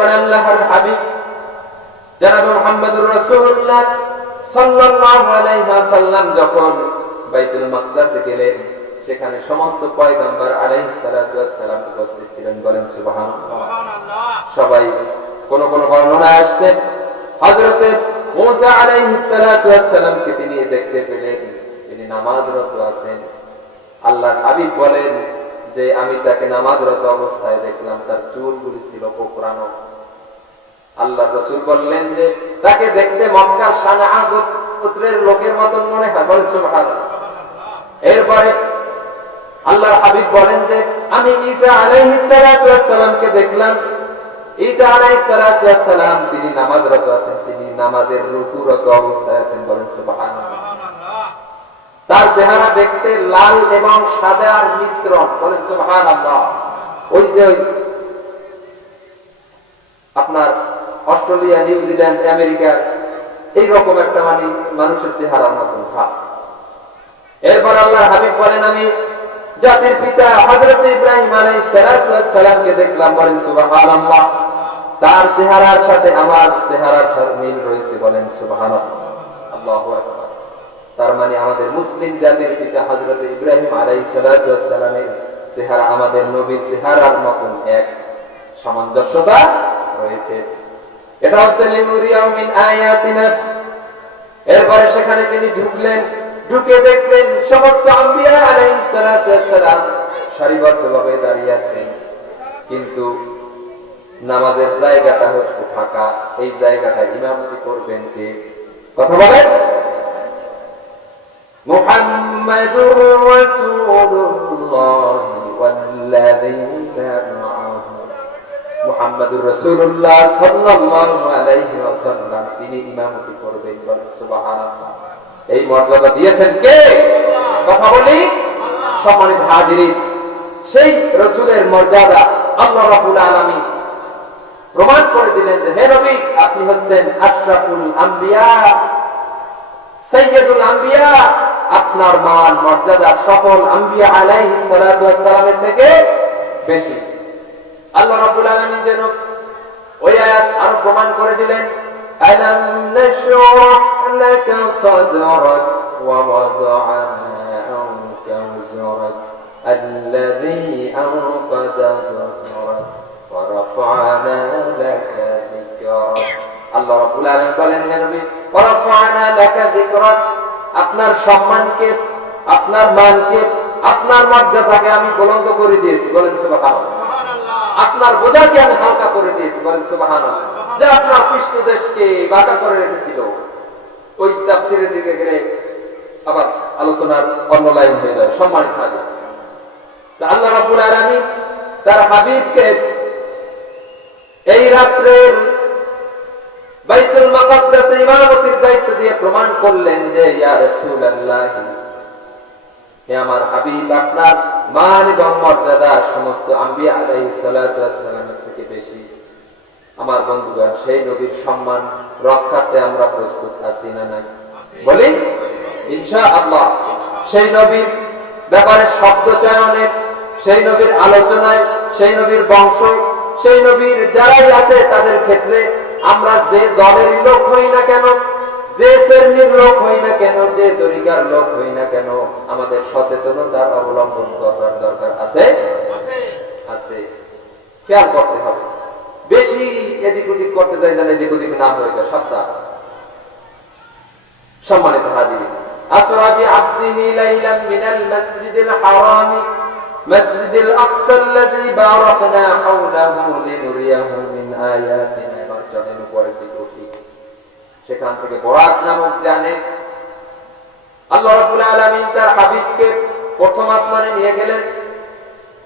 এরপরে আল্লাহর হাবিব জনাব মুহাম্মদুর রাসূলুল্লাহ সাল্লাল্লাহু আলাইহি ওয়াসাল্লাম যখন বাইতুল মাকদাসে গেলেন সেখানে সমস্ত পয়গম্বর উপস্থিত ছিলেন। বলেন সুবহানাল্লাহ। সবাই কোন কোন বর্ণনা আসছে। হযরতে মুসা তিনি দেখতে পেলেন তিনি নামাজরত আছেন। আল্লাহর হাবিব বলেন যে আমি তাকে নামাজরত অবস্থায় দেখলাম তার চুলগুলি ছিল কোকড়ানো। আল্লাহ রসুল বললেন যে, তাকে দেখতে মক্কার সানা লোকের মতন মনে হয়। বলে সুবহানাল্লাহ। এরপরে আল্লাহ হাবিব বলেন যে, আমি ঈসা সালামকে দেখলাম। ঈসা ওয়াস সালাম তিনি আছেন, তিনি নামাজের অবস্থায় আছেন। বলেন তার চেহারা দেখতে লাল এবং সাদার মিশ্রণ। বলেন সুবহানাল্লাহ। ওই যে অস্ট্রেলিয়া নিউজিল্যান্ড আমেরিকার এইরকম একটা মানে মানুষের চেহারার মতন ভাব। এরপর আল্লাহ হাবিব বলেন, আমি জাতির পিতা হযরত ইব্রাহিম আলাইহিস সালামকে দেখলাম। বলেন, সুবহানাল্লাহ। তার চেহারার সাথে আমার চেহারার সাথে মিল রয়েছে বলেন, সুবহানাল্লাহ। আল্লাহু তার মানে আমাদের মুসলিম জাতির পিতা হযরত ইব্রাহিম আলাইহিস সালামের চেহারা আমাদের নবীর চেহারার মতন এক সামঞ্জস্যতা রয়েছে। এটা হচ্ছে এরপরে সেখানে তিনি ঢুকলেন, ঢুকে দেখলেন সমস্ত সারিবদ্ধভাবে দাঁড়িয়ে আছেন। কিন্তু নামাজের জায়গাটা হচ্ছে ফাঁকা। এই জায়গাটা ইমামতি করবেন কে? কথা বলেন। মুহাম্মাদুর রাসূলুল্লাহ ওয়াল্লাযীনা মুহাম্মাদুর রাসূলুল্লাহ সাল্লাল্লাহু আলাইহি ওয়াসাল্লাম, তিনি ইমামতি করবেন সুবহানাল্লাহ। এই মর্যাদা দিয়েছেন কে? কথা বলি। সম্মানিত হাজিরিন, সেই রসুলের মর্যাদা আল্লাহ রাব্বুল আলামিন প্রমাণ করে দিলেন যে, হে নবী, আপনি হচ্ছেন আশরাফুল আম্বিয়া সৈয়দুল আম্বিয়া। আপনার মান মর্যাদা সকল আম্বিয়া আলাইহিস সালাতু ওয়াস সালামের থেকে বেশি। আল্লাহ রাব্বুল আলামিন যেন ওই আয়াত আরো প্রমাণ করে দিলেন ألم نشرح لك صدرك ووضعنا عنك وزرك الذي أنقذ ظهرك ورفعنا لك ذكرك আল্লাহ রাব্বুল আলামিন বলেন হে নবী ورفعنا لك ذكرك আপনার সম্মানকে আপনার মানকে আপনার মর্যাদাকে আমি বুলন্দ করে দিয়েছি বলেন সুবহানাল্লাহ আপনার বোঝাকে আমি হালকা করে দিয়েছি, বলেন সুবহানাল্লাহ। যে আপনার পৃষ্ঠদেশকে বাঁকা করে রেখেছিল। ওই তাফসিরের দিকে গেলে আবার আলোচনার অন্য লাইন হয়ে যাবে সম্মানিত হাজির। তা আল্লাহ রাব্বুল আলামিন তার হাবিবকে এই রাত্রের বাইতুল মাকাদ্দাসে ইমামতির দায়িত্ব দিয়ে প্রমাণ করলেন যে, ইয়া রাসূলুল্লাহ আমার হাবিব, আপনার মান এবং মর্যাদা সমস্ত আম্বিয়া আলাইহিস সালাতু সালামের থেকে বেশি। আমার বন্ধুগণ, সেই নবীর সম্মান রক্ষার্থে আমরা প্রস্তুত আছি না নাই? বলি ইনশা আল্লাহ সেই নবীর ব্যাপারে শব্দ চয়নে, সেই নবীর আলোচনায়, সেই নবীর বংশ, সেই নবীর যারাই আছে তাদের ক্ষেত্রে আমরা যে দলের লোক হই না কেন যে শ্রেণির লোক হই না কেন যে তরিকার লোক হই না কেন আমাদের সচেতনতার অবলম্বন করার দরকার আছে? আছে। খেয়াল করতে হবে। বেশি এদিক ওদিক করতে যাই যেন এদিক ওদিক না হয়ে যায় সপ্তাহ সম্মানিত হাজির আসরাবি আব্দিহি লাইলাম মিনাল মসজিদিল হারামি বারাকনা হাওলাহু লিনুরিয়াহু মিন আয়াতিনা। এবার চলেন উপরের দিকে। উঠি সেখান থেকে বরাক নামক জানে আল্লাহ রাব্বুল আলামিন তার হাবিবকে প্রথম আসমানে নিয়ে গেলেন।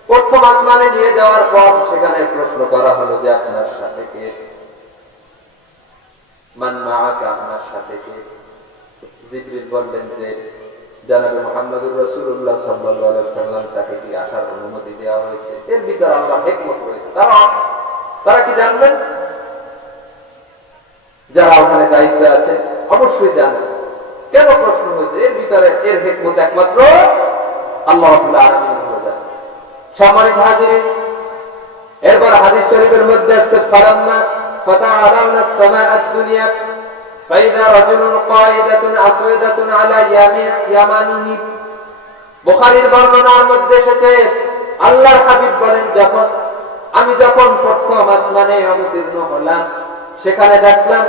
প্রথম আসমানে নিয়ে যাওয়ার পর সেখানে প্রশ্ন করা হলো যে, আপনার সাথে কে? মান আপনার সাথে কে? বললেন যে, জানাবে মুহাম্মদুর রাসূলুল্লাহ সাল্লাল্লাহু আলাইহি সাল্লাম, তাকে কি আসার অনুমতি দেওয়া হয়েছে? এর ভিতরে আল্লাহ হিকমত রয়েছে। তারা তারা কি জানবেন? যারা ওখানে দায়িত্বে আছে অবশ্যই জানবেন কেন প্রশ্ন হয়েছে এর ভিতরে এর হিকমত একমাত্র আল্লাহ রাব্বুল আলামিন হলো জানেন সম্মানিত হাজিরিন এরপর হাদিস শরীফের মধ্যে আসছে ফালাম্মা ফাতাআলাউনা السماء الدنيا فإذا رجل قائدة أسودة على يمين- يمانه বুখারীর বর্ণনার মধ্যে এসেছে আল্লাহর হাবিব বলেন যখন আমি যখন প্রথম আসমানে অবতীর্ণ হলাম সেখানে দেখলাম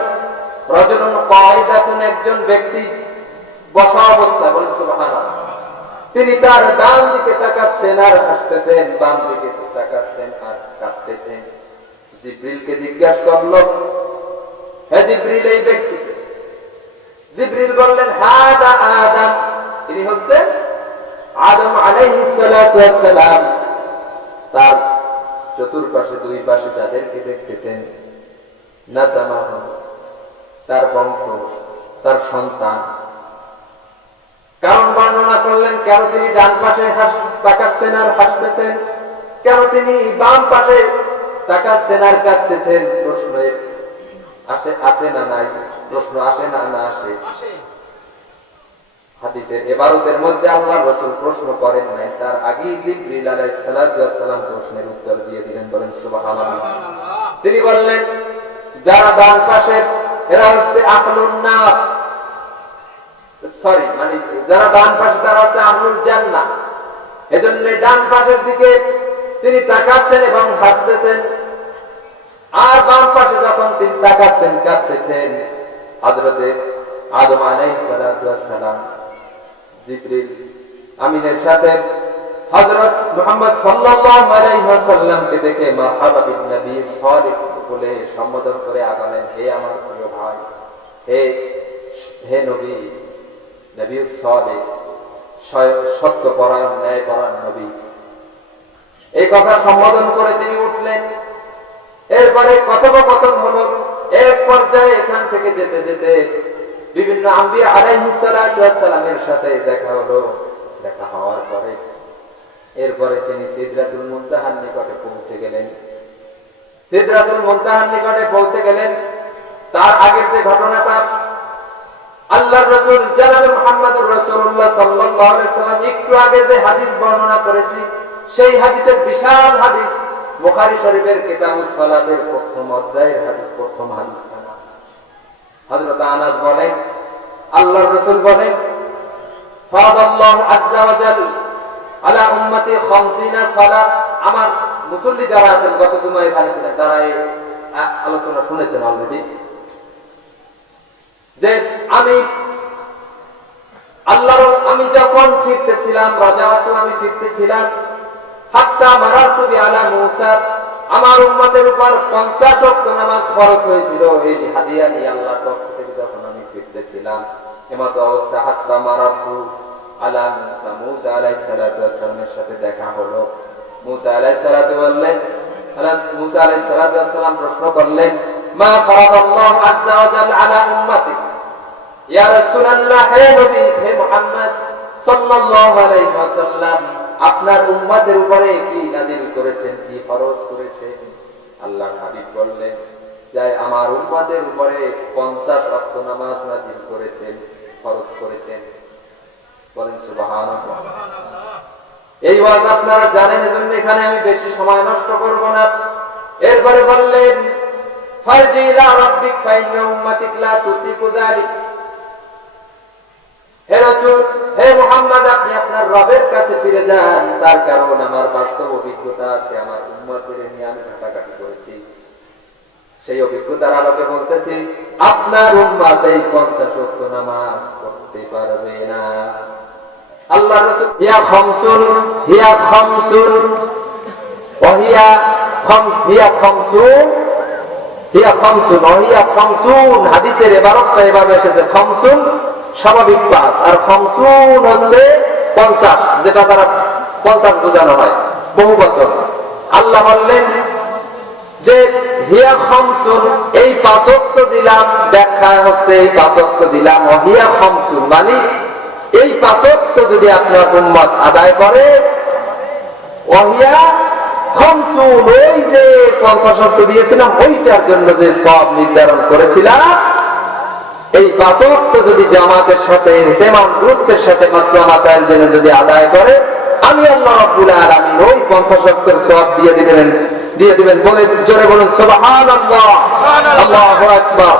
রজনুন কয়দাতুন একজন ব্যক্তি বসা অবস্থা বলে সুবহানাল্লাহ। তিনি তার ডান দিকে তাকাচ্ছেন আর হাসতেছেন, বাম দিকে তাকাচ্ছেন আর কাঁদতেছেন। জিব্রিলকে জিজ্ঞাসা করল, হে জিব্রিল, এই ব্যক্তিকে? জিব্রিল বললেন, হাদা আদম। তিনি হচ্ছেন আদম আলাইহিস তার চতুর্পাশে দুই পাশে যাদেরকে দেখতেছেন নাসামাহ তার বংশ তার সন্তান। কারণ বর্ণনা করলেন কেন তিনি ডান পাশে তাকাচ্ছেন আর হাসতেছেন? কেন তিনি বাম পাশে তাকাচ্ছেন আর কাঁদতেছেন? প্রশ্ন আসে আসে না নাই? প্রশ্ন আসে না না আসে? হাদিসের এবারতের মধ্যে আল্লাহ রসুল প্রশ্ন করেন নাই। তার আগেই জিব্রিল আলাইহিস সালাতু সালাম প্রশ্নের উত্তর দিয়ে দিলেন বলেন সুবহানাল্লাহ। তিনি বললেন যারা ডান পাশে, এরা হচ্ছে আহলুন নার। সরি মানে যারা ডান পাশে, তারা হচ্ছে আহলুল জান্নাহ। এজন্য ডান পাশের দিকে তিনি তাকাচ্ছেন এবং হাসতেছেন। আর বাম পাশে যখন তিনি তাকাচ্ছেন, কাঁদতেছেন, হযরতে আদম আলাইহিস সালাম, জিবরিল আমিনের সাথে হযরত মুহাম্মদ সাল্লাল্লাহু আলাইহি ওয়াসাল্লামকে দেখে মারহাবা বিন নবী সালিহ বলে সম্বোধন করে আগালেন, হে আমার প্রিয় ভাই, হে হে নবী নবী সালিহ সত্য পরায়ণ ন্যায় পরায়ণ নবী। এই কথা সম্বোধন করে তিনি উঠলেন। এরপরে কথোপকথন হলো, এক পর্যায়ে এখান থেকে যেতে যেতে বিভিন্ন আম্বিয়া আলাইহিস সালাতু ওয়াস সালামের সাথে দেখা হলো। দেখা হওয়ার পরে, এরপরে তিনি সিদরাতুল মুনতাহার নিকটে পৌঁছে গেলেন। সিদরাতুল মুনতাহার নিকটে পৌঁছে গেলেন। তার আগের যে ঘটনাটা আল্লাহর রাসূল জনাবে মুহাম্মদুর রাসূলুল্লাহ সাল্লাল্লাহু আলাইহি সাল্লাম একটু আগে যে হাদিস বর্ণনা করেছি, সেই হাদিসের বিশাল হাদিস বুখারী শরীফের কিতাবুস সালাতের প্রথম অধ্যায়ের হাদিস, প্রথম হাদিস। হযরত আনাস বলেন, আল্লাহর রাসূল বলেন ফারাদাল্লাহু আযজা ওয়া জাল আলা উম্মতি 50 সালাত। আমার মুসল্লি যারা আছেন, গত জুমায় এখানে ছিলেন, তারা এই আলোচনা শুনেছেন অলরেডি যে আমি আল্লাহর, আমি যখন ফিরতেছিলাম রাজাওয়াতু আমি ফিরতেছিলাম, হাত্তা মারাতু বিআলা মূসা, আমার উম্মতের উপর 50 ওয়াক্ত নামাজ ফরজ হয়েছিল। এই হাদিয়া নিয়ে আল্লাহর পক্ষ থেকে যখন আমি ফিরতেছিলাম, এমত অবস্থা, হাত্তা মারাতু আলা মূসা মূসা ওয়াস সালামের সাথে দেখা হলো। প্রশ্ন করলেন আপনার উম্মতের উপরে কি নাযিল করেছেন, কি ফরজ করেছেন? আল্লাহ হাবিব বললেন, যাই, আমার উম্মতের উপরে 50 ওয়াক্ত নামাজ নাযিল করেছেন, ফরজ করেছেন। বলেন, সুবহানাল্লাহ। এই ওয়াজ আপনারা জানেন, এজন্য এখানে আমি বেশি সময় নষ্ট করব না। এরপরে বললেন, ফারজি ইলা রাব্বিক, ফাইন্না উম্মাতিক লা তুতিকু যালিক। হে রাসূল, হে মুহাম্মদ, আপনি আপনার রবের কাছে ফিরে যান। তার কারণ আমার বাস্তব অভিজ্ঞতা আছে, আমার উম্মতের নিয়ে আমি ঘাটাঘাটি করেছি। সেই অভিজ্ঞতার আলোকে বলতেছি, আপনার উম্মত এই পঞ্চাশ নামাজ পড়তে পারবে না। হাদিসের ইবারতটা এভাবে এসেছে, খামসুন স্বাভাবিক পাঁচ, আর খামসুন হচ্ছে পঞ্চাশ, যেটা পঞ্চাশ বোঝানো হয়, বহু বছর আল্লাহ বললেন যে এই পাঁচত্ব দিলাম, ব্যাখ্যা হচ্ছে এই পাঁচত্ব দিলাম ও হিয়া খামসুন। মানে এই পাঁচত্ব যদি আপনার উম্মত আদায় করে ওহিয়া খমসুন ওই যে পঞ্চাশ অর্থ দিয়েছিলাম ওইটার জন্য যে সব নির্ধারণ করেছিলাম এই পাঁচক্ত যদি জামাতের সাথে তেমন গুরুত্বের সাথে মাসলা মাসাইল জেনে যদি আদায় করে আমি আল্লাহ রব্বুল আলামিন ওই পঞ্চাশ সব দিয়ে দিবেন দিয়ে দিবেন বলে জোরে বলুন সুবহানাল্লাহ। আল্লাহু আকবার।